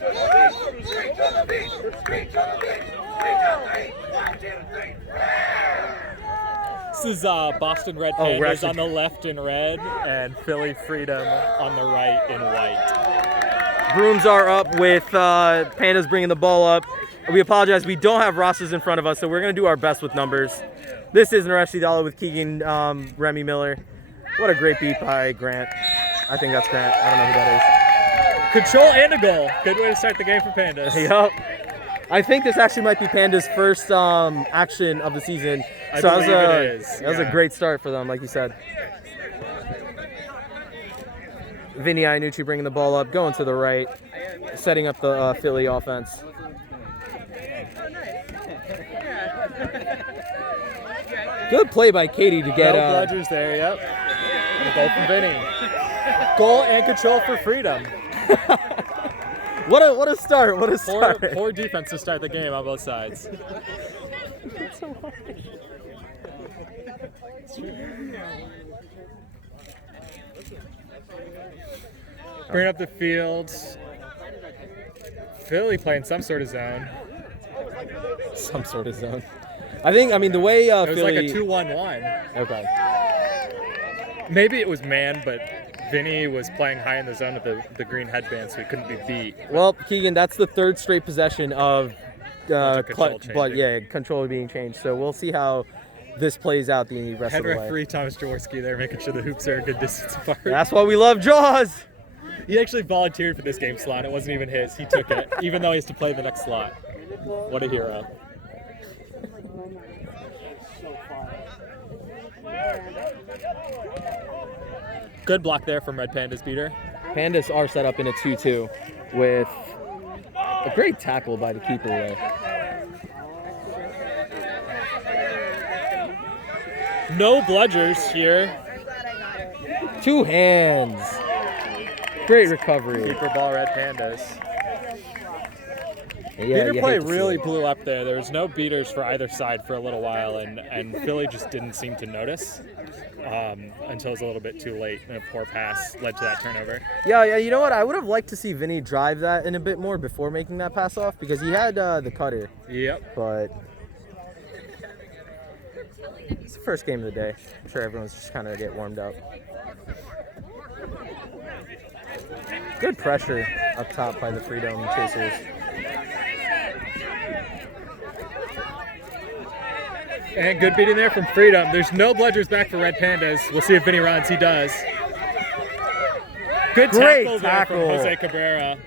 This is Boston Red Pandas on the left in red and Philly Freedom on the right in white. Brooms are up with Pandas bringing the ball up. We apologize, we don't have rosters in front of us, so we're going to do our best with numbers. This is Naresh Sidala with Keegan Remy Miller. What a great beat by Grant. I think that's Grant. I don't know who that is. Control and a goal. Good way to start the game for Pandas. Yep. I think this actually might be Pandas' first action of the season. So that was a great start for them, like you said. Vinny Iannucci bringing the ball up, going to the right, setting up the Philly offense. Good play by Katie to get... No bludgers there, yep. And a goal from Vinny. Goal and control for Freedom. What a start, what a start. Poor defense to start the game on both sides. So hard. Bring up the field. Philly playing some sort of zone. Some sort of zone. I mean, the way it was Philly... like a 2-1-1. Okay. Maybe it was man, but Vinny was playing high in the zone with the green headband, so he couldn't be beat. Well, Keegan, that's the third straight possession of control being changed. So we'll see how this plays out the rest of the way. Head referee Thomas Jaworski there, making sure the hoops are a good distance apart. That's why we love Jaws. He actually volunteered for this game slot. It wasn't even his. He took it, even though he has to play the next slot. What a hero. Good block there from Red Pandas beater. Pandas are set up in a 2-2 with a great tackle by the keeper there. No bludgers here. Two hands. Great recovery. Keeper ball, Red Pandas. Yeah, beater play really blew up there. There was no beaters for either side for a little while, and Philly just didn't seem to notice until it was a little bit too late, and a poor pass led to that turnover. Yeah, you know what? I would have liked to see Vinny drive that in a bit more before making that pass off, because he had the cutter. Yep. But it's the first game of the day. I'm sure everyone's just kind of get warmed up. Good pressure up top by the Freedom Chasers. And good beating there from Freedom. There's no bludgers back for Red Pandas. We'll see if Vinny runs. He does. Good tackle there from Jose Cabrera.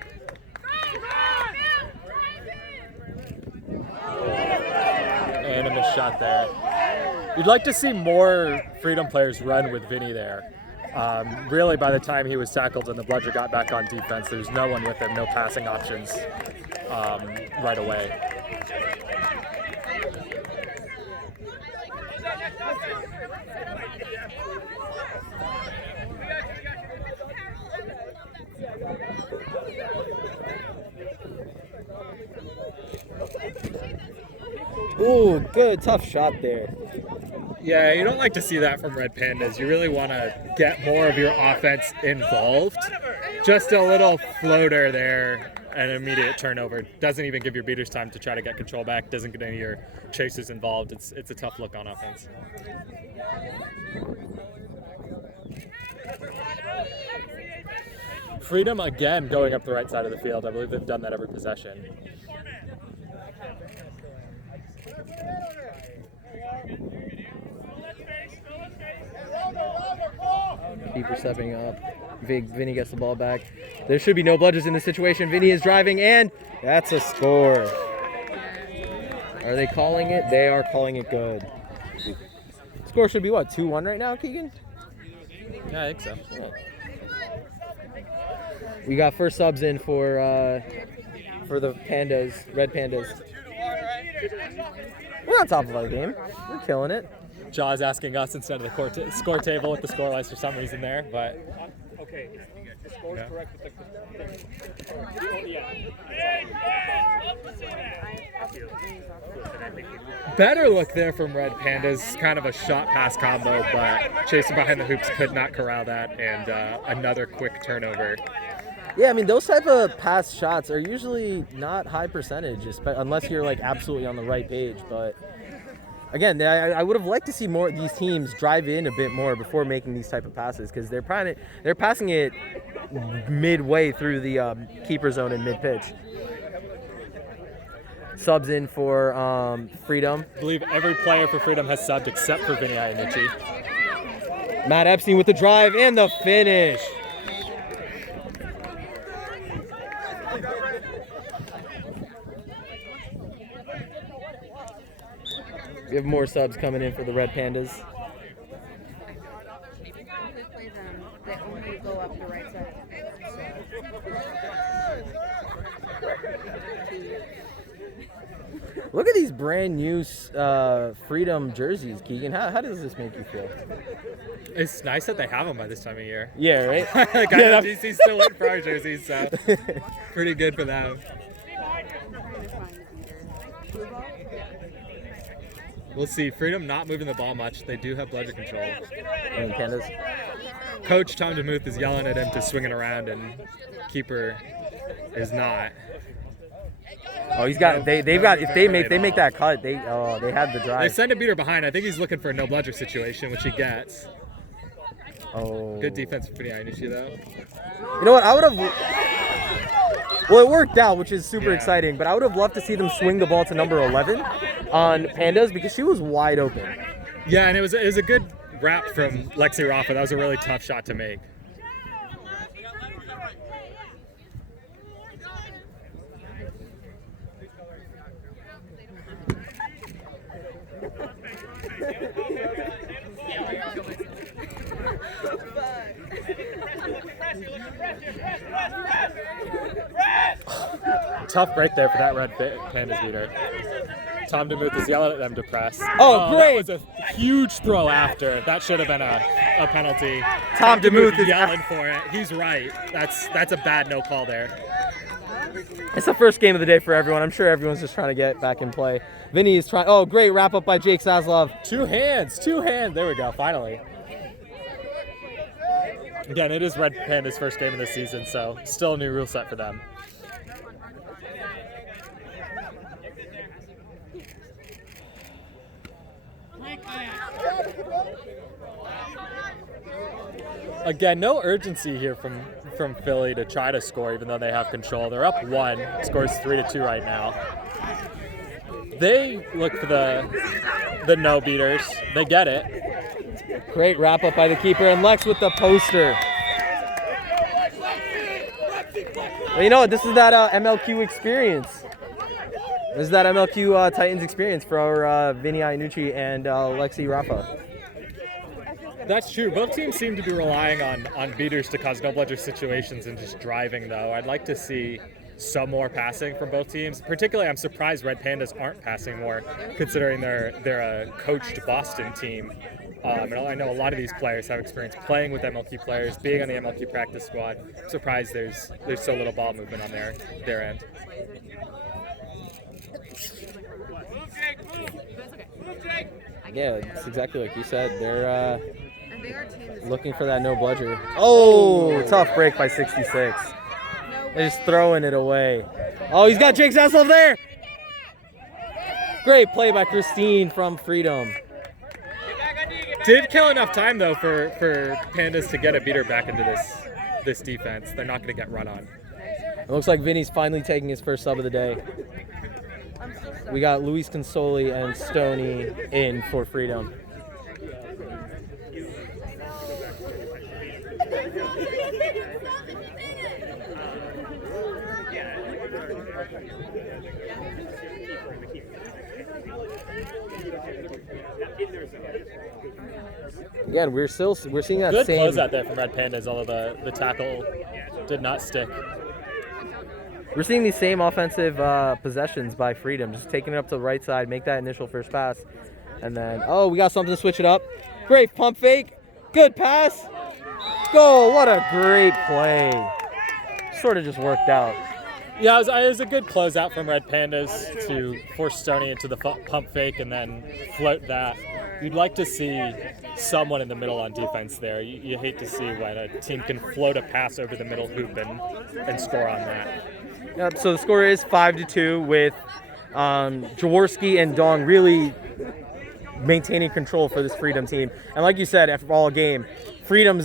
And a missed shot there. You'd like to see more Freedom players run with Vinny there. Really, by the time he was tackled and the bludger got back on defense, there's no one with him, no passing options right away. Ooh, good, tough shot there. Yeah, you don't like to see that from Red Pandas. You really want to get more of your offense involved. Just a little floater there, an immediate turnover. Doesn't even give your beaters time to try to get control back. Doesn't get any of your chasers involved. It's a tough look on offense. Freedom again going up the right side of the field. I believe they've done that every possession. Keeper stepping up. Vinny gets the ball back. There should be no bludgers in this situation. Vinny is driving, and that's a score. Are they calling it? They are calling it good. Score should be what, 2-1 right now, Keegan? Yeah, I think so. Oh. We got first subs in for the Pandas, Red Pandas. We're on top of our game. We're killing it. Jaws asking us instead of the score table with the score lines for some reason there, but okay, the score is correct with better look there from Red Pandas. Kind of a shot pass combo, but chasing behind the hoops could not corral that, and another quick turnover. Yeah, I mean, those type of pass shots are usually not high percentage, unless you're like absolutely on the right page. But again, I would have liked to see more of these teams drive in a bit more before making these type of passes, because they're passing it midway through the keeper zone and mid pitch. Subs in for Freedom. I believe every player for Freedom has subbed except for Vinny Iannucci. Matt Epstein with the drive and the finish. We have more subs coming in for the Red Pandas. We play them, they only go up the right side. Look at these brand new Freedom jerseys, Keegan. How does this make you feel? It's nice that they have them by this time of year. Yeah, right? Like, I know DC's still waiting for our jerseys, so pretty good for them. We'll see. Freedom not moving the ball much. They do have bludger control. And Pandas. Coach Tom DeMuth is yelling at him to swing it around, and keeper is not. Oh, he's got. They've got. If they make that cut, they have the They drive. send a beater behind. I think he's looking for a no bludger situation, which he gets. Oh. Good defense from Vinny Iannucci, though. You know what? I would have. Well, it worked out, which is super Yeah. exciting. But I would have loved to see them swing the ball to number 11 on Pandas, because she was wide open. Yeah, and it was a good wrap from Lexi Rafa. That was a really tough shot to make. Tough break there for that Red Pandas beater. Tom DeMuth is yelling at them to press. Oh, great. That was a huge throw after. That should have been a penalty. Tom DeMuth is yelling for it. He's right. That's a bad no call there. It's the first game of the day for everyone. I'm sure everyone's just trying to get back in play. Vinny is trying. Oh, great wrap up by Jake Saslov. Two hands. There we go, finally. Again, it is Red Panda's first game of the season, so still a new rule set for them. Again, no urgency here from Philly to try to score, even though they have control. They're up 1, scores 3-2 right now. They look for the no beaters. They get it. Great wrap up by the keeper, and Lex with the poster. Well, you know what? This is that MLQ experience. This is that MLQ Titans experience for Vinny Iannucci and Lexi Rafa. That's true. Both teams seem to be relying on beaters to cause no bludger situations and just driving, though. I'd like to see some more passing from both teams. Particularly, I'm surprised Red Pandas aren't passing more, considering they're a coached Boston team. And I know a lot of these players have experience playing with MLQ players, being on the MLQ practice squad. I'm surprised there's so little ball movement on their end. Yeah, it's exactly like you said. They're looking for that no bludger. Oh, tough break by 66. They're just throwing it away. Oh, he's got Jake Zaslov there. Great play by Christine from Freedom. Did kill enough time, though, for Pandas to get a beater back into this defense. They're not going to get run on. It looks like Vinny's finally taking his first sub of the day. We got Luis Consoli and Stoney in for Freedom. Again, we're seeing that Good same closeout there from Red Pandas, although the tackle did not stick. We're seeing these same offensive possessions by Freedom, just taking it up to the right side, make that initial first pass, and then, oh, we got something to switch it up. Great pump fake, good pass, goal, what a great play. Sort of just worked out. Yeah, it was a good closeout from Red Pandas to force Stoney into the pump fake and then float that. You'd like to see someone in the middle on defense there. You hate to see when a team can float a pass over the middle hoop and score on that. Yep, so the score is 5-2 with Jaworski and Dong really maintaining control for this Freedom team. And like you said, after all game, beating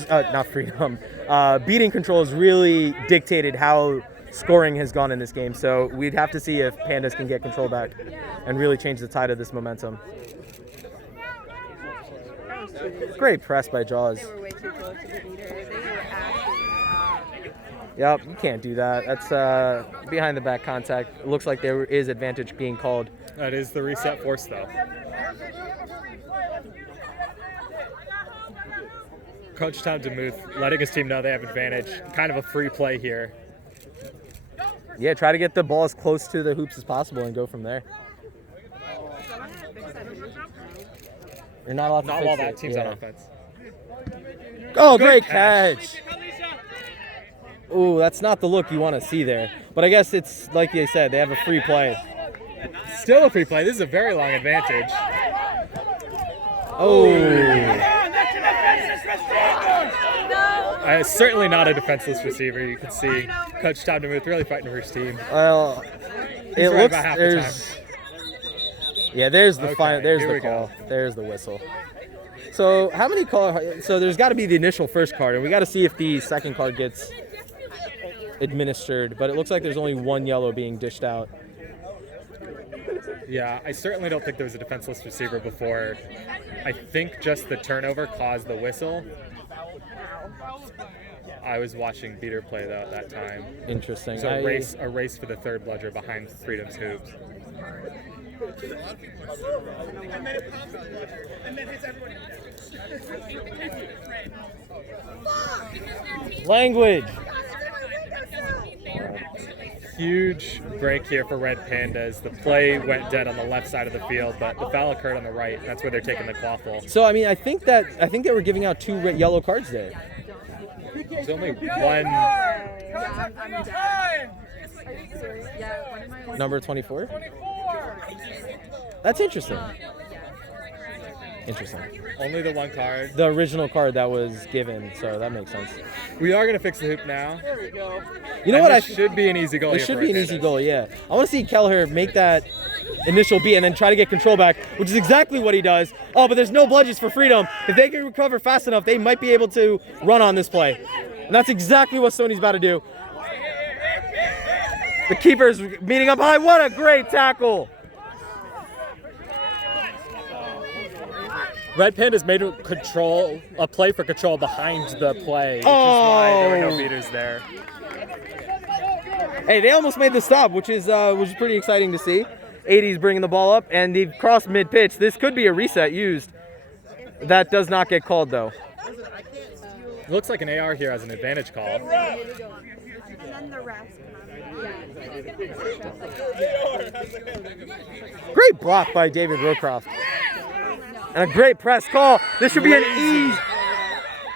control has really dictated how scoring has gone in this game. So we'd have to see if Pandas can get control back and really change the tide of this momentum. Great press by Jaws. They were way too close to the leader. They were actually. Yep, you can't do that. That's behind the back contact. It looks like there is advantage being called. That is the reset force, though. Coach Tom DeMuth letting his team know they have advantage. Kind of a free play here. Yeah, try to get the ball as close to the hoops as possible and go from there. You're not allowed to Not fix while it. that team's Yeah. on offense. Oh, Good great catch. catch. Ooh, that's not the look you want to see there. But I guess it's like they said, they have a free play. Still a free play. This is a very long advantage. Oh. Certainly not a defenseless receiver. You can see Coach Tom DeMuth really fighting for his team. Well, it right looks about half the there's. Yeah, there's the Okay, final. There's here the we call. go. There's the whistle. So how many call? So there's got to be the initial first card, and we got to see if the second card gets administered. But it looks like there's only one yellow being dished out. Yeah, I certainly don't think there was a defenseless receiver before. I think just the turnover caused the whistle. I was watching Beater play though at that time. Interesting. So a race for the third bludger behind Freedom's hoops. Language. Huge break here for Red Pandas. The play went dead on the left side of the field, but the foul occurred on the right. That's where they're taking the quaffle. So I mean, I think they were giving out two yellow cards there. There's only one. Yeah, I'm done. Are you serious? Yeah, one of my. Number 24. That's interesting. Interesting. Only the one card. The original card that was given, so that makes sense. We are gonna fix the hoop now. You know what? This should be an easy goal. It here should for be Red an easy Pandas. goal, yeah. I want to see Kelleher make that initial beat and then try to get control back, which is exactly what he does. Oh, but there's no bludges for Freedom. If they can recover fast enough, they might be able to run on this play. And that's exactly what Sony's about to do. The keeper's meeting up high. What a great tackle. Red Pandas made a play for control behind the play, which is why there were no beaters there. Hey, they almost made the stop, which is pretty exciting to see. 80's bringing the ball up, and they've crossed mid-pitch. This could be a reset used. That does not get called, though. It looks like an AR here has an advantage call. And then the rest. Great block by David Rowcroft. And a great press call. This should be an easy.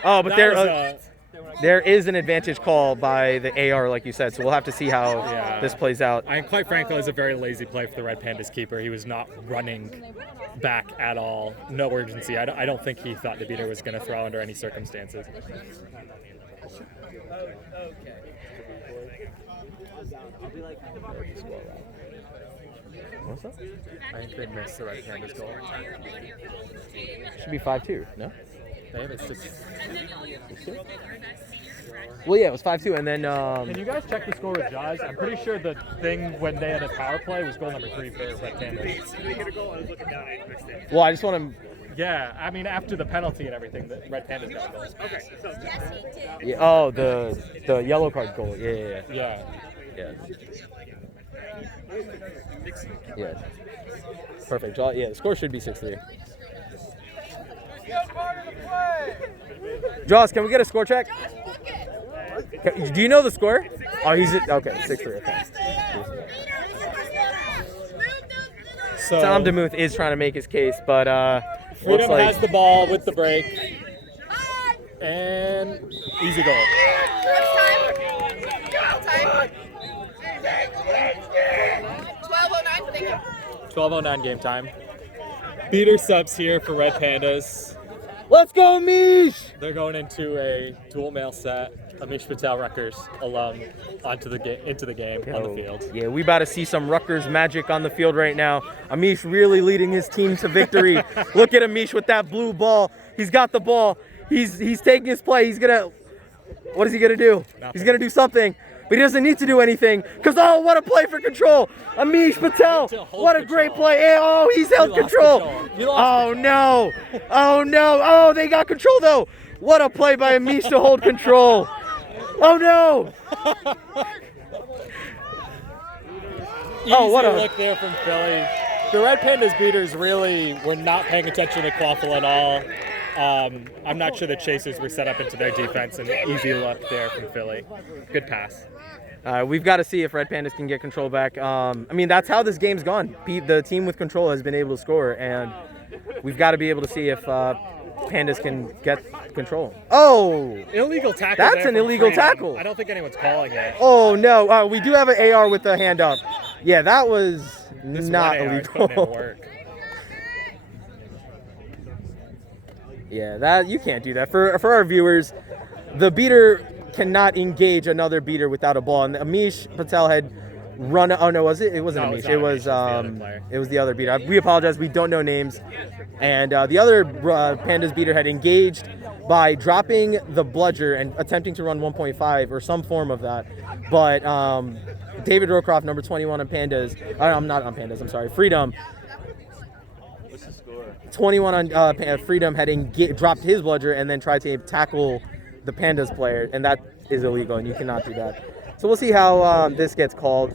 Oh, but there is an advantage call by the AR, like you said, so we'll have to see how this plays out. And quite frankly, it was a very lazy play for the Red Pandas keeper. He was not running back at all. No urgency. I don't think he thought the beater was going to throw under any circumstances. What's up? I think they missed the Red Pandas goal. Should be 5-2, no? They have it 6. Well, yeah, it was 5-2, and then Can you guys check the score with Jaws? I'm pretty sure the thing when they had a power play was goal number 3 for Red Pandas. well, I just want to. Yeah, I mean after the penalty and everything, the Red Pandas got a goal. Yeah, oh, the yellow card goal. Yeah. Yeah. Yeah. Perfect. Yeah, the score should be 6-3. Jaws, can we get a score check? Do you know the score? Oh, okay, 6-3. Okay. So Tom DeMuth is trying to make his case, but looks Freedom like has the ball with the break. And easy goal. What's time? 12:09 for the game. 12:09 game time. Beater subs here for Red Pandas. Let's go, Mish! They're going into a dual male set. Amish Patel, Rutgers alum, into the game on the field. Yeah, we about to see some Rutgers magic on the field right now. Amish really leading his team to victory. Look at Amish with that blue ball. He's got the ball. He's taking his play. What is he gonna do? Nothing. He's gonna do something, but he doesn't need to do anything. Cause what a play for control! Amish Patel, what a great play! Oh, he's held control. Oh no! Oh no! Oh, they got control though. What a play by Amish to hold control. Oh no! What a look there from Philly. The Red Pandas beaters really were not paying attention to Quaffle at all. I'm not sure the chasers were set up into their defense. An easy look there from Philly. Good pass. We've got to see if Red Pandas can get control back. I mean, that's how this game's gone. The team with control has been able to score, and we've got to be able to see if Pandas can get control. Oh! Illegal tackle. That's an illegal tackle. I don't think anyone's calling it. Oh no! We do have an AR with the hand up. Yeah, that was not illegal. Yeah, that you can't do that. For our viewers, the beater cannot engage another beater without a ball. And Amish Patel had run. Oh no, was it? It wasn't Amish. It was the other beater. We apologize. We don't know names. And the other Pandas beater had engaged by dropping the bludger and attempting to run 1.5 or some form of that. But David Rowcroft, number 21 on Pandas. I'm not on Pandas. I'm sorry, Freedom. 21 on Freedom had dropped his bludger and then tried to tackle the Pandas player, and that is illegal, and you cannot do that. So we'll see how this gets called.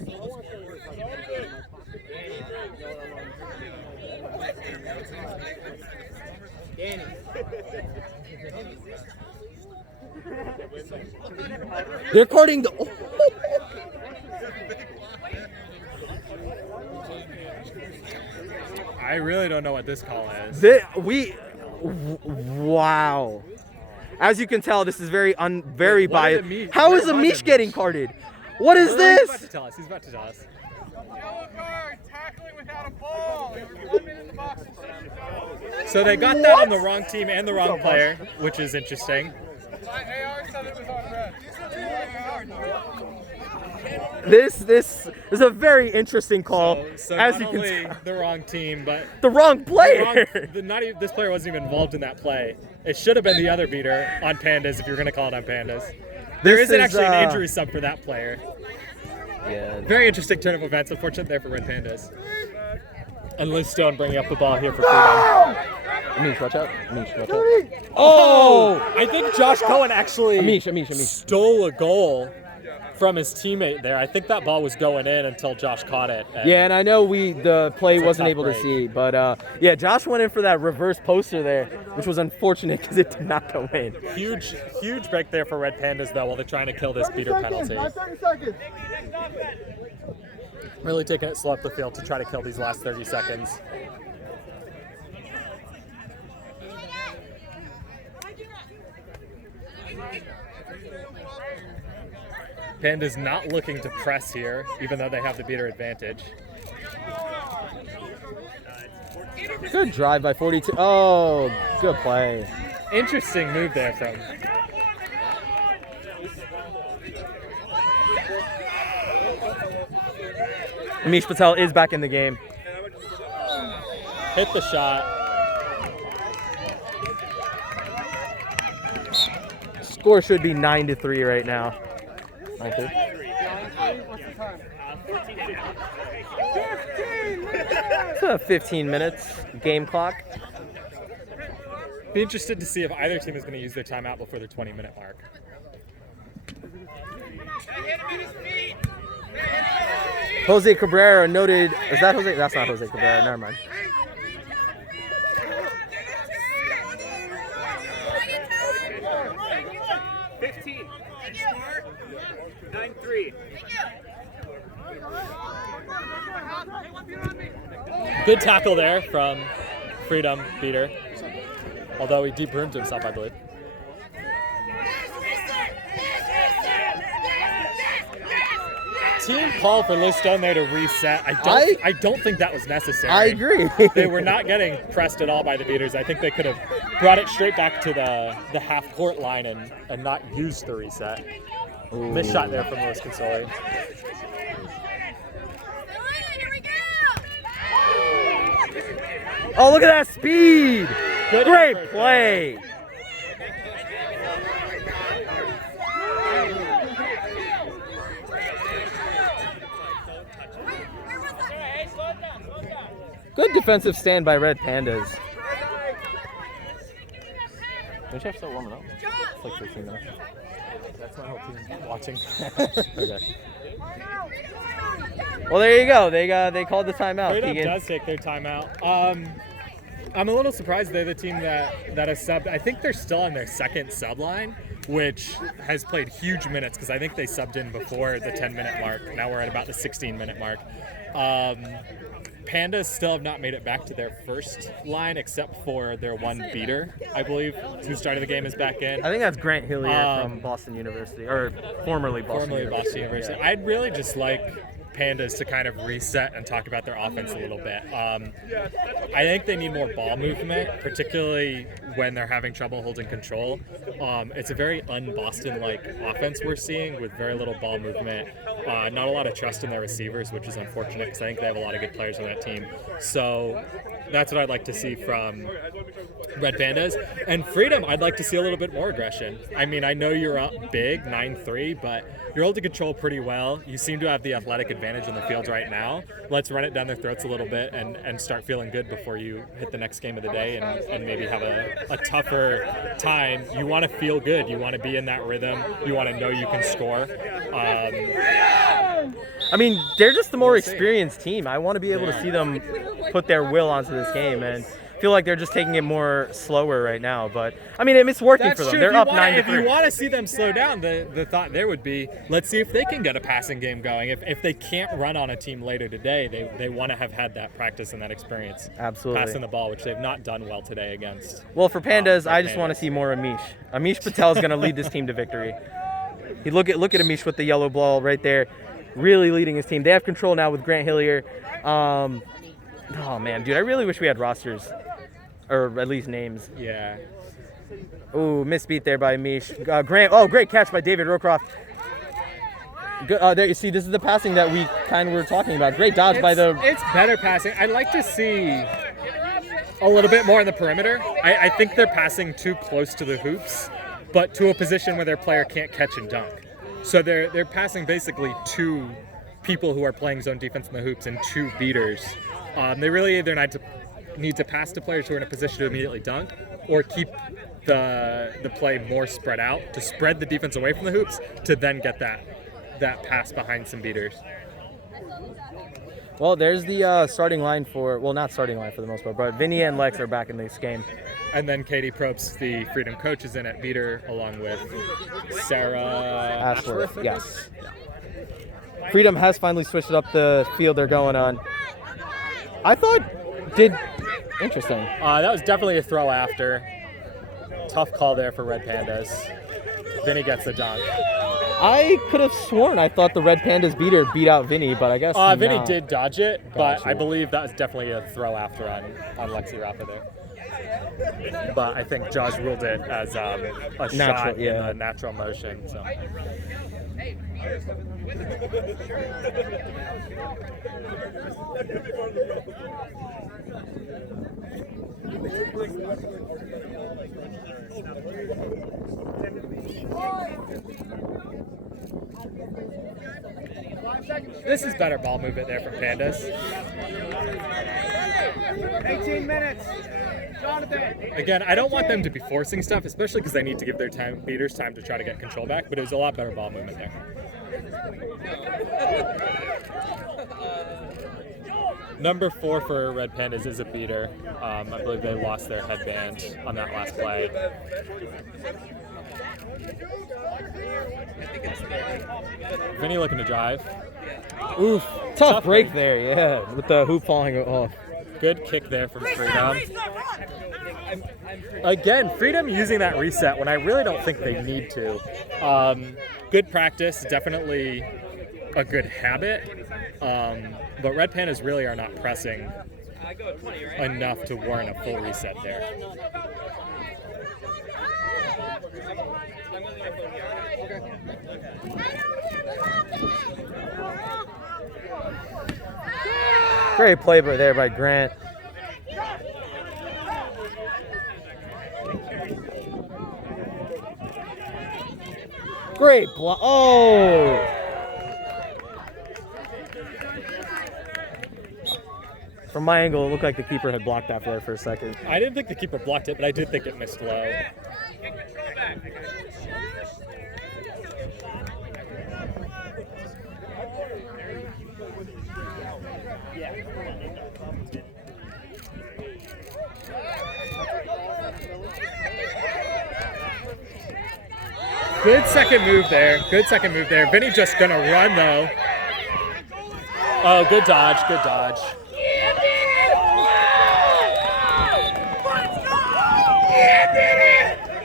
They're carding the. I really don't know what this call is. Wow. As you can tell, this is very biased. How is Amish getting carded? What is this? He's about to tell us. He's about to tell us. Yellow card, tackling without a ball. One minute in the box. So they got that on the wrong team and the wrong player, which is interesting. My AR said it was on red. This is a very interesting call. So as not you can only tell, the wrong team, but the wrong player. This player wasn't even involved in that play. It should have been the other beater on Pandas if you're going to call it on Pandas. There isn't actually an injury sub for that player. Yeah. Very interesting turn of events. Unfortunate there for Red Pandas. And Liz Stone bringing up the ball here for Freedom. Amish, watch out. Amish, watch out. Oh! I think Josh Cohen actually Amish. stole a goal from his teammate there. I think that ball was going in until Josh caught it. Yeah, and I know the play wasn't tough able break. to see, but yeah, Josh went in for that reverse poster there, which was unfortunate because it did not go in. Huge break there for Red Pandas though while they're trying to kill this beater penalty. 30 seconds. Really taking it slow up the field to try to kill these last 30 seconds. Panda's not looking to press here, even though they have the beater advantage. Good drive by 42. Oh, good play. Interesting move there from. Amish Patel is back in the game. Hit the shot. Score should be 9-3 right now. 9-3. It's 15 minutes game clock. Be interested to see if either team is going to use their timeout before their 20-minute mark. Jose Cabrera noted. Is that Jose? That's not Jose Cabrera. Never mind. Good tackle there from Freedom beater. Although he deep-roomed himself, I believe. team call for Liz Stone there to reset. I don't think that was necessary. I agree. They were not getting pressed at all by the beaters. I think they could have brought it straight back to the half-court line and not used the reset. Missed shot there from Louis Consoli. Oh, look at that speed! Good Great effort play! Good defensive stand by Red Pandas. Don't you have to start warming up? It's like 15 minutes. That's my whole team watching. Okay. Well, there you go. They called the timeout. Freedom Keegan. does take their timeout. I'm a little surprised they're the team that has subbed. I think they're still on their second sub line, which has played huge minutes because I think they subbed in before the 10-minute mark. Now we're at about the 16-minute mark. Pandas still have not made it back to their first line except for their one beater, I believe, who started the game is back in. I think that's Grant Hillier from Boston University, or formerly Boston University. Yeah. I'd really just like Pandas to kind of reset and talk about their offense a little bit. I think they need more ball movement, particularly when they're having trouble holding control. It's a very un-Boston-like offense we're seeing with very little ball movement. Not a lot of trust in their receivers, which is unfortunate because I think they have a lot of good players on that team. So that's what I'd like to see from Red Pandas. And Freedom, I'd like to see a little bit more aggression. I mean, I know you're up big, 9-3, but you're able to control pretty well. You seem to have the athletic advantage in the field right now. Let's run it down their throats a little bit and start feeling good before you hit the next game of the day and maybe have a tougher time. You want to feel good. You want to be in that rhythm. You want to know you can score. I mean, they're just the more experienced team. I want to be able to see them put their will onto this game, and feel like they're just taking it more slower right now. But I mean, it's working for them. True. They're up 9-3. If you want to see them slow down, the thought there would be, let's see if they can get a passing game going. If they can't run on a team later today, they want to have had that practice and that experience. Absolutely. Passing the ball, which they've not done well today against. Well, for Pandas, I just want to see more Amish. Amish Patel is going to lead this team to victory. Look at Amish with the yellow ball right there, really leading his team. They have control now with Grant Hillier. Oh man, dude, I really wish we had rosters, or at least names. Yeah. Ooh, misbeat there by Amish. Grant. Oh, great catch by David Rowcroft. There you see, this is the passing that we kind of were talking about. Great dodge by the. It's better passing. I'd like to see a little bit more in the perimeter. I think they're passing too close to the hoops, but to a position where their player can't catch and dunk. So they're passing basically two people who are playing zone defense in the hoops and two beaters. They really either need to pass to players who are in a position to immediately dunk, or keep the play more spread out to spread the defense away from the hoops to then get that pass behind some beaters. Well, there's the starting line for, well, not starting line for the most part, but Vinny and Lex are back in this game. And then Katie Probst, the Freedom coach, is in at beater along with Sarah Ashworth. Yes. Freedom has finally switched up the field they're going on. I thought interesting. That was definitely a throw after. Tough call there for Red Pandas. Vinny gets the dunk. I could have sworn I thought the Red Pandas beater beat out Vinny, but I guess Vinny did dodge it, but Gotcha. I believe that was definitely a throw after on Lexi Rafa there. But I think Josh ruled it as a shot in a natural motion. So. This is better ball movement there from Pandas. 18 minutes. Jonathan. Again, I don't want them to be forcing stuff, especially because they need to give their beaters time to try to get control back, but it was a lot better ball movement there. Number 4 for Red Pandas is a beater. I believe they lost their headband on that last play. Vinny looking to drive. Oof. Tough break there, yeah, with the hoop falling off. Good kick there from Freedom. Again, Freedom using that reset when I really don't think they need to. Good practice, definitely a good habit, but Red Pandas really are not pressing enough to warrant a full reset there. Great play there by Grant. Great block. Oh! From my angle, it looked like the keeper had blocked that there for a second. I didn't think the keeper blocked it, but I did think it missed low. Good second move there. Good second move there. Vinny just gonna run though. Oh, good dodge. Good dodge.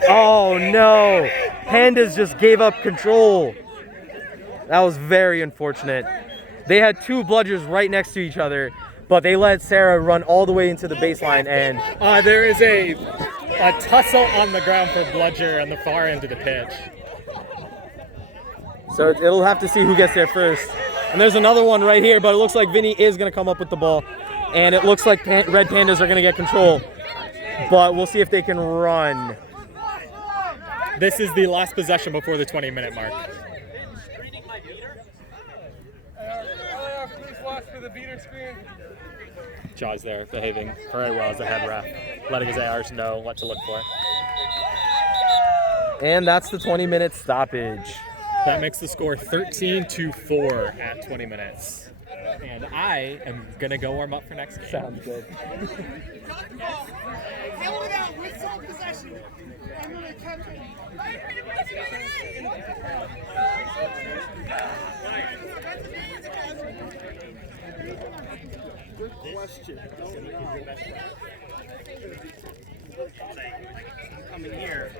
Oh no! Pandas just gave up control. That was very unfortunate. They had two bludgers right next to each other, but they let Sarah run all the way into the baseline, and there is a tussle on the ground for bludger on the far end of the pitch. So it'll have to see who gets there first. And there's another one right here, but it looks like Vinny is going to come up with the ball. And it looks like Red Pandas are going to get control. But we'll see if they can run. This is the last possession before the 20-minute mark. Please watch for the beater screen. Jaws there, behaving very well as a head ref, letting his ARs know what to look for. And that's the 20-minute stoppage. That makes the score 13-4 at 20 minutes. And I am going to go warm up for next game. Sounds good. Held it out with sole possession. I'm going to catch it. Good question. Coming here.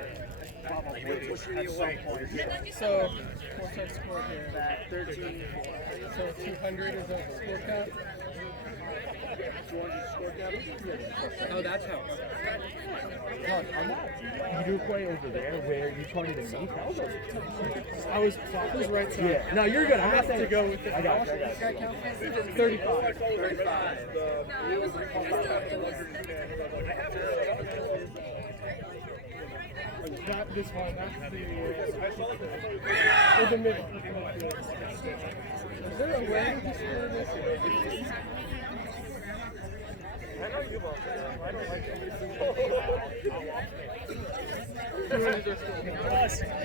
So, what's our score here? 13. So 200 is our score count? 200 score count? Yeah. Oh, that's how. You do play over there where you pointed at me. I was right side. Yeah. No, you're good. I'm not saying to go with it. I got you. 35. Not this one, that's the middle. Is there a way to score this?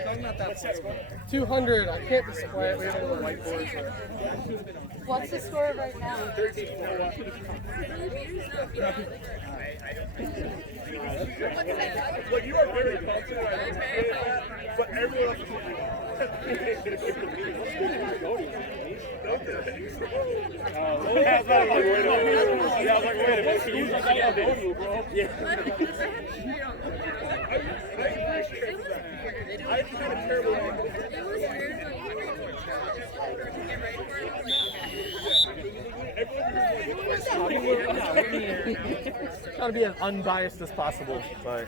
I'm not that score. 200. I can't display it. We have a little whiteboard. What's the score right now? 13-4. Look, you are very confident, but everyone Trying to be as unbiased as possible, but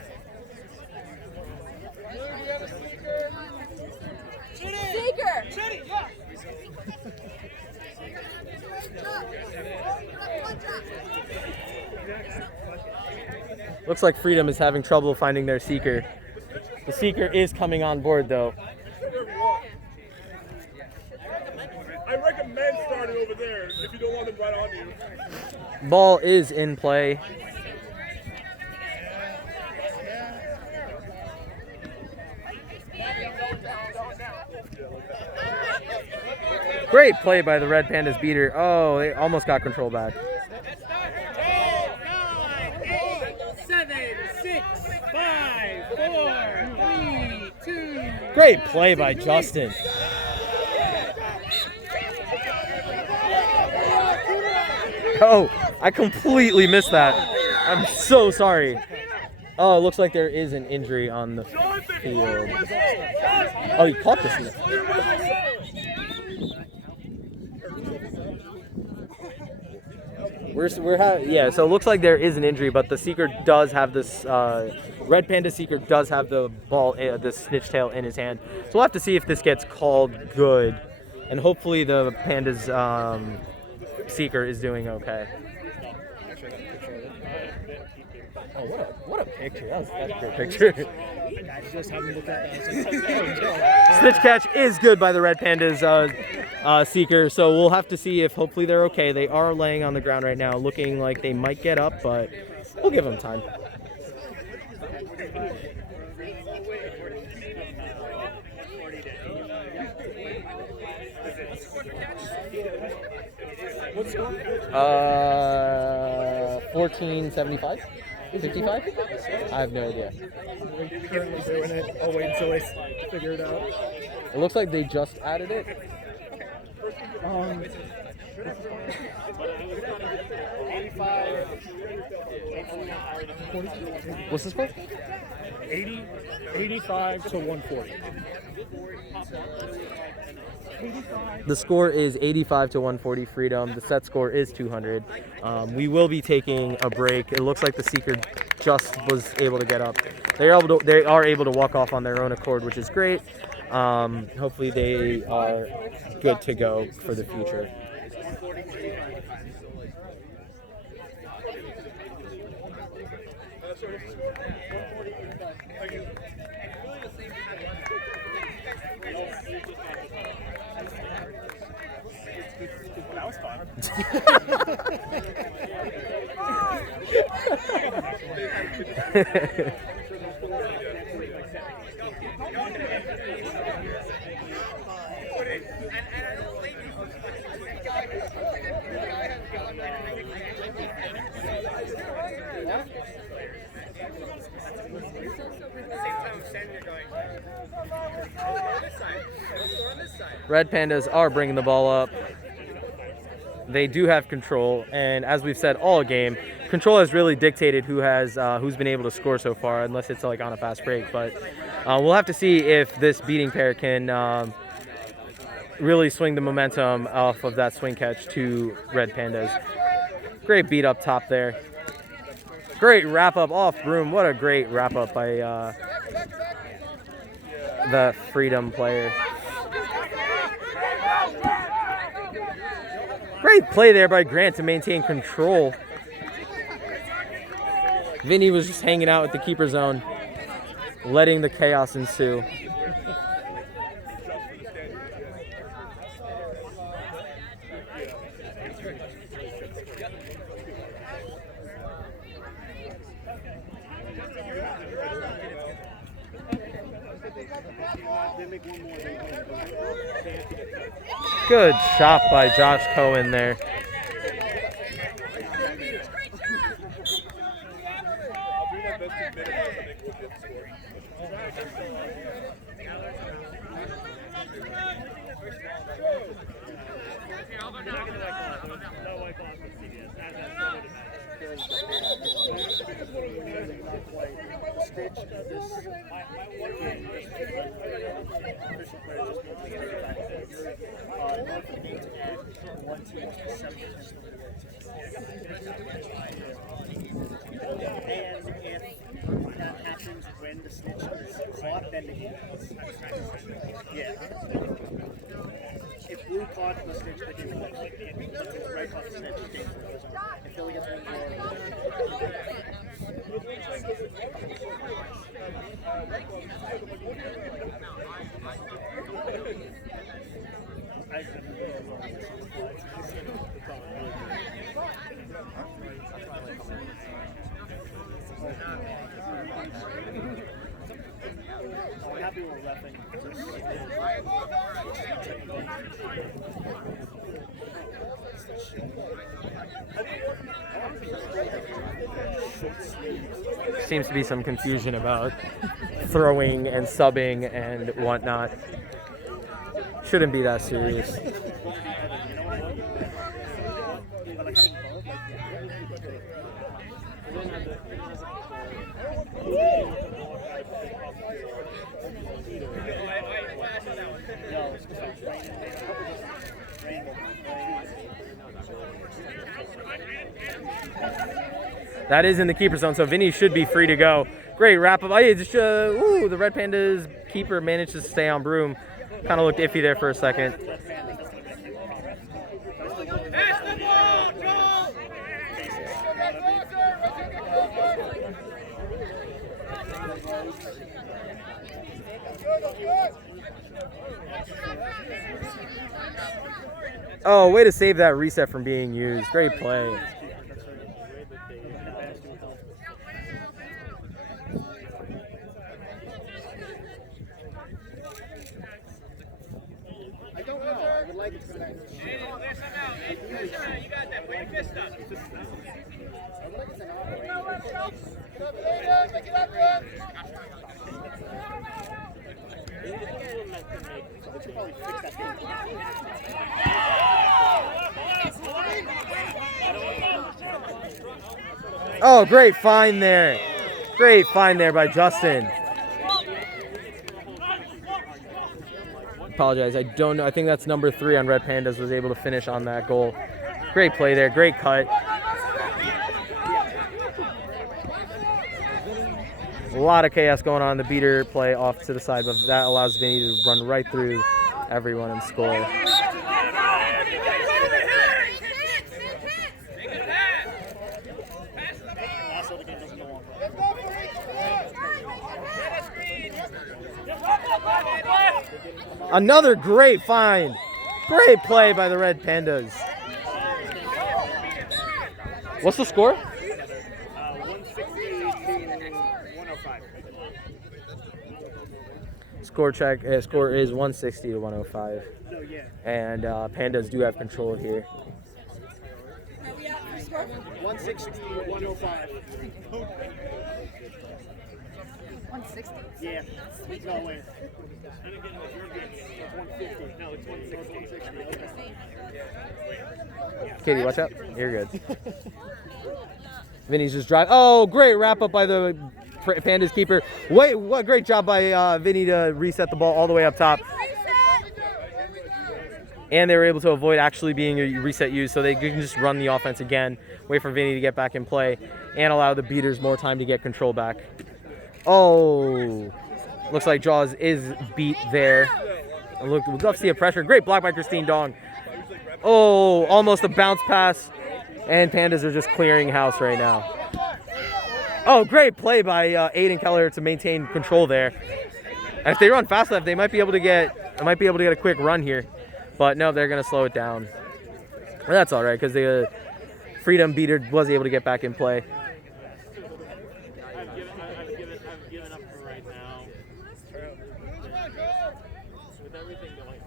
Seeker! looks like Freedom is having trouble finding their seeker. The seeker is coming on board though. I recommend starting over there if you don't want them right on you. Ball is in play. Great play by the Red Pandas beater. Oh, they almost got control back. 7, 6, 5, 4, 3, 2. Great play by Justin. Oh, I completely missed that. I'm so sorry. Oh, it looks like there is an injury on the field. Oh, he caught this. Yeah, so it looks like there is an injury, but the Seeker does have this. Red Panda Seeker does have the ball, the snitch tail in his hand. So we'll have to see if this gets called good, and hopefully the Panda's Seeker is doing okay. Oh, what a picture! That's a great picture. Snitch catch is good by the Red Pandas Seeker, so we'll have to see if hopefully they're okay. They are laying on the ground right now, looking like they might get up, but we'll give them time. What's score? 1475? 55? I have no idea. We're currently doing it. I'll wait until they figure it out. It looks like they just added it. What's the score? 85 to 140. The score is 85 to 140 Freedom. The set score is 200. We will be taking a break. It looks like the Seeker just was able to get up. They are able to walk off on their own accord, which is great. Hopefully they are good to go for the future. That was fun. Red Pandas are bringing the ball up. They do have control, and as we've said all game, control has really dictated who's been able to score so far, unless it's like on a fast break. But we'll have to see if this beating pair can really swing the momentum off of that swing catch to Red Pandas. Great beat up top there. Great wrap up off broom. What a great wrap up by the Freedom player. Great play there by Grant to maintain control. Vinny was just hanging out with the keeper zone, letting the chaos ensue. Good shot by Josh Cohen there. When the snitch is caught, then the game ends. Yeah. If blue caught the snitch, the game ends. If red caught the snitch, the game goes on. If Philly gets one more. I'm happy we're reffing. Seems to be some confusion about throwing and subbing and whatnot. Shouldn't be that serious. That is in the keeper zone, so Vinny should be free to go. Great wrap up. Ooh, the Red Pandas keeper managed to stay on broom. Kind of looked iffy there for a second. Oh, way to save that reset from being used. Great play. I don't know. I would like it to be nice. You got that. Put your fist up. I would like it to not. They should probably fix that thing. Oh, great find there. Great find there by Justin. Apologize, I don't know. I think that's number 3 on Red Pandas was able to finish on that goal. Great play there, great cut. A lot of chaos going on. The beater play off to the side, but that allows Vinny to run right through everyone and score. Another great find. Great play by the Red Pandas. What's the score? 160 to 105. Score check. Score is 160 to 105. So, yeah. And Pandas do have control here. 160 to 105. 160. Yeah. No way. 150. No, it's 160. Katie, watch out. You're good. Vinny's just driving. Oh, great wrap up by the Pandas keeper. Wait, what great job by Vinny to reset the ball all the way up top. And they were able to avoid actually being a reset used, so they can just run the offense again, wait for Vinny to get back in play, and allow the beaters more time to get control back. Oh, looks like Jaws is beat there. Look, we'd love to see a pressure. Great block by Christine Dong. Oh, almost a bounce pass, and Pandas are just clearing house right now. Oh, great play by Aiden Keller to maintain control there. And if they run fast enough, they might be able to get a quick run here. But no, they're gonna slow it down. Well, that's all right because the Freedom beater was able to get back in play. I've given up for right now. With everything going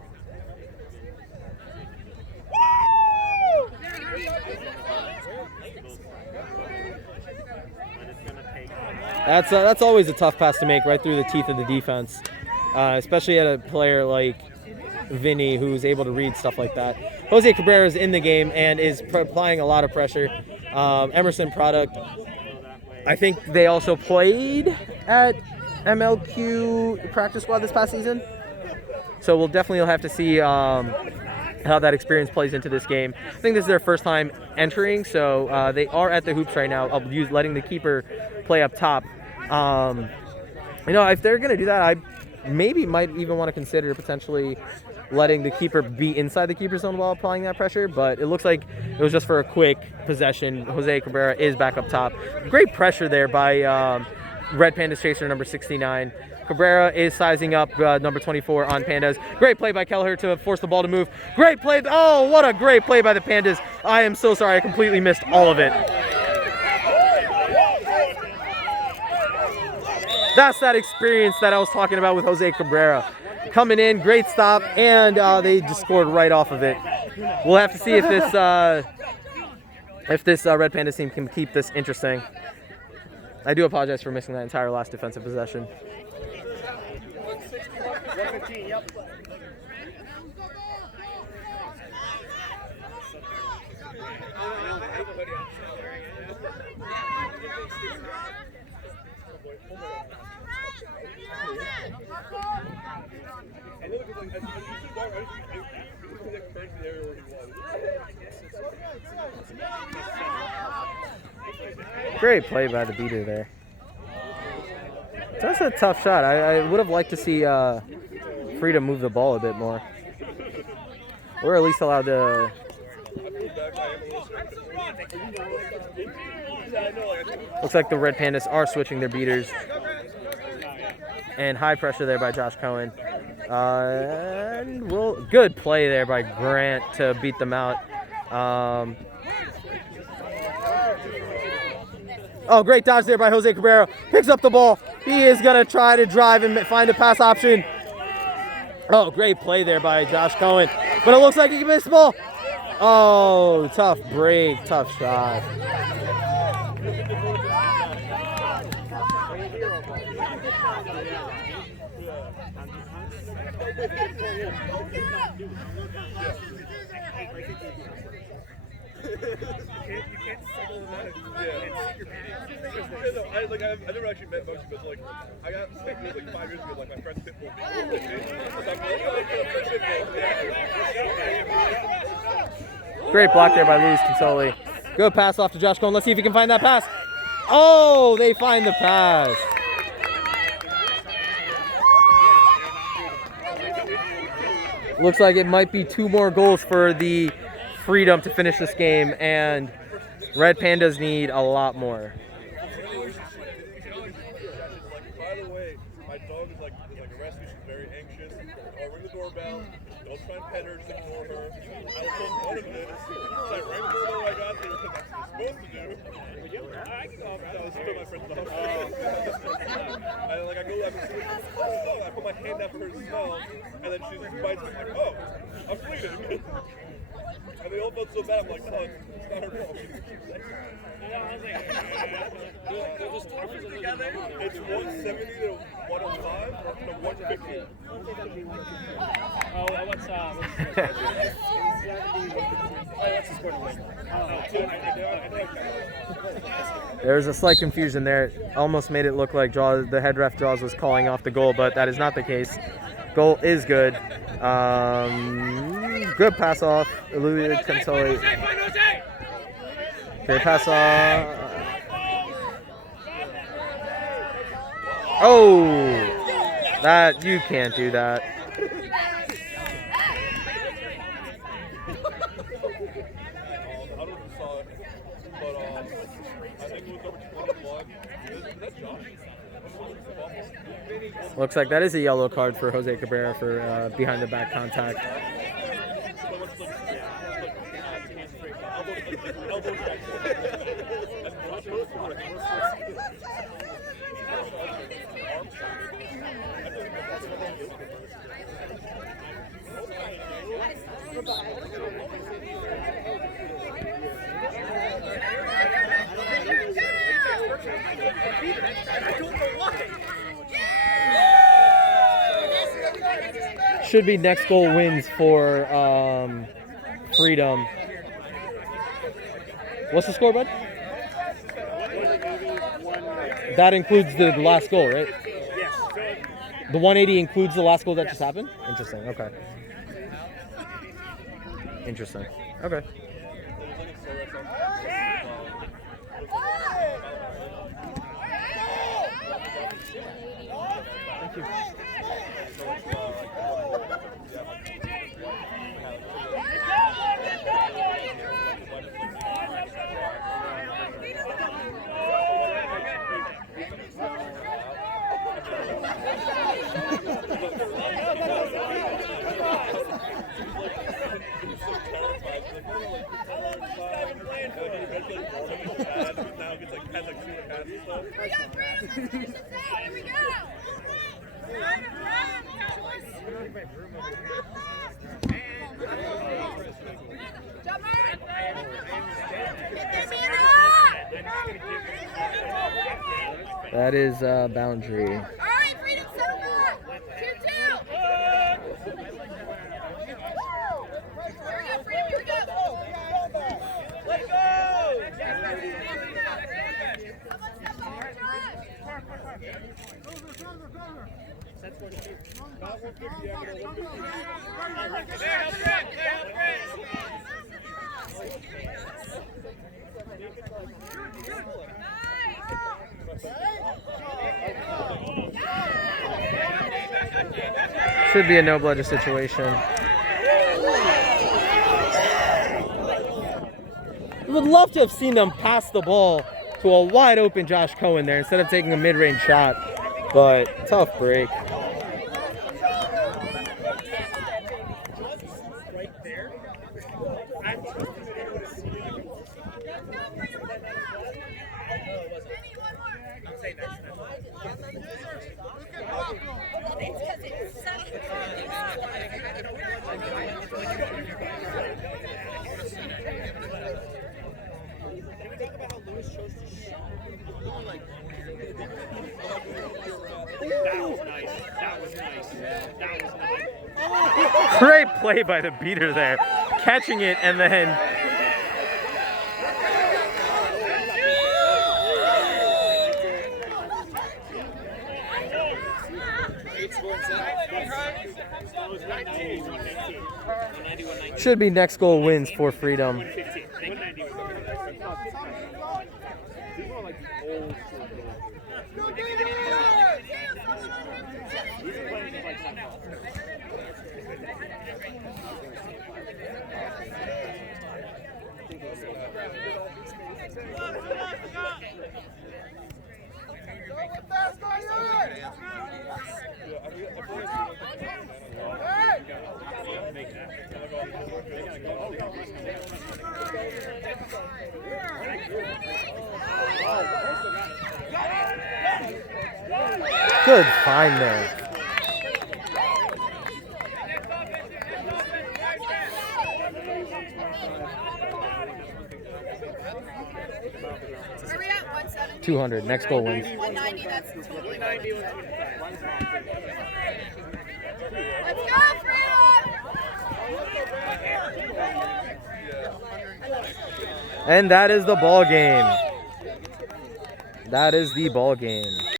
That's always a tough pass to make right through the teeth of the defense, especially at a player like Vinny who's able to read stuff like that. Jose Cabrera is in the game and is applying a lot of pressure. Emerson Product, I think they also played at MLQ practice squad this past season. So we'll definitely have to see how that experience plays into this game. I think this is their first time entering, so they are at the hoops right now, letting the keeper play up top. If they're going to do that, I might even want to consider potentially letting the keeper be inside the keeper zone while applying that pressure, but it looks like it was just for a quick possession. Jose Cabrera is back up top. Great pressure there by Red Pandas chaser number 69. Cabrera is sizing up number 24 on Pandas. Great play by Kelleher to force the ball to move. Great play. Oh, what a great play by the Pandas. I am so sorry. I completely missed all of it. That's that experience that I was talking about with Jose Cabrera. Coming in, great stop, and they just scored right off of it. We'll have to see if this Red Pandas team can keep this interesting. I do apologize for missing that entire last defensive possession. 115, yep. Great play by the beater there. That's a tough shot. I would have liked to see Freedom move the ball a bit more. Or at least allowed to... Looks like the Red Pandas are switching their beaters. And high pressure there by Josh Cohen. And good play there by Grant to beat them out. Oh, great dodge there by Jose Cabrera. Picks up the ball. He is going to try to drive and find a pass option. Oh, great play there by Josh Cohen. But it looks like he can miss the ball. Oh, tough break, tough shot. I never actually met most of them, but I got sick like 5 years ago, my friend's pitbull. Great block there by Luis Consoli. Good pass off to Josh Cohen. Let's see if he can find that pass. Oh, they find the pass. Looks like it might be 2 more goals for the Freedom to finish this game, and Red Pandas need a lot more. By the way, my dog is like arrested. She's very anxious. I'll ring the doorbell. Don't try and pet her. Just ignore her. I was told one of this. So I rang the doorbell when I got there because that's what I'm supposed to do. I was still my friend's dog. I go up and I put my hand up her smell, and then she just bites me. I'm like, oh, I'm bleeding. And they all felt so bad. I'm like, no, it's not her fault. It's 170 to 105 to 150. Oh, what's There's a slight confusion there. Almost made it look like the head ref Jaws was calling off the goal, but that is not the case. Goal is good. Good pass off. Louis Consoli. Great pass off. Oh, that you can't do that. Looks like that is a yellow card for Jose Cabrera for behind the back contact. Should be next goal wins for Freedom. What's the score, bud? That includes the last goal, right? Yes. The 180 includes the last goal that just happened? Interesting, okay. Interesting, okay. Thank you. That is boundary. All right, Freedom, settle back. 2-2. Here we go, Freedom, here we go. Let's go. Should be a no-bludger situation. Would love to have seen them pass the ball to a wide open Josh Cohen there instead of taking a mid-range shot, but tough break. Great play by the beater there, catching it and then should be next goal wins for Freedom. Good find there. Where are we at? 170? 200. Next goal wins. 190, that's totally 190. Let's go, Freedom! And that is the ball game. That is the ball game.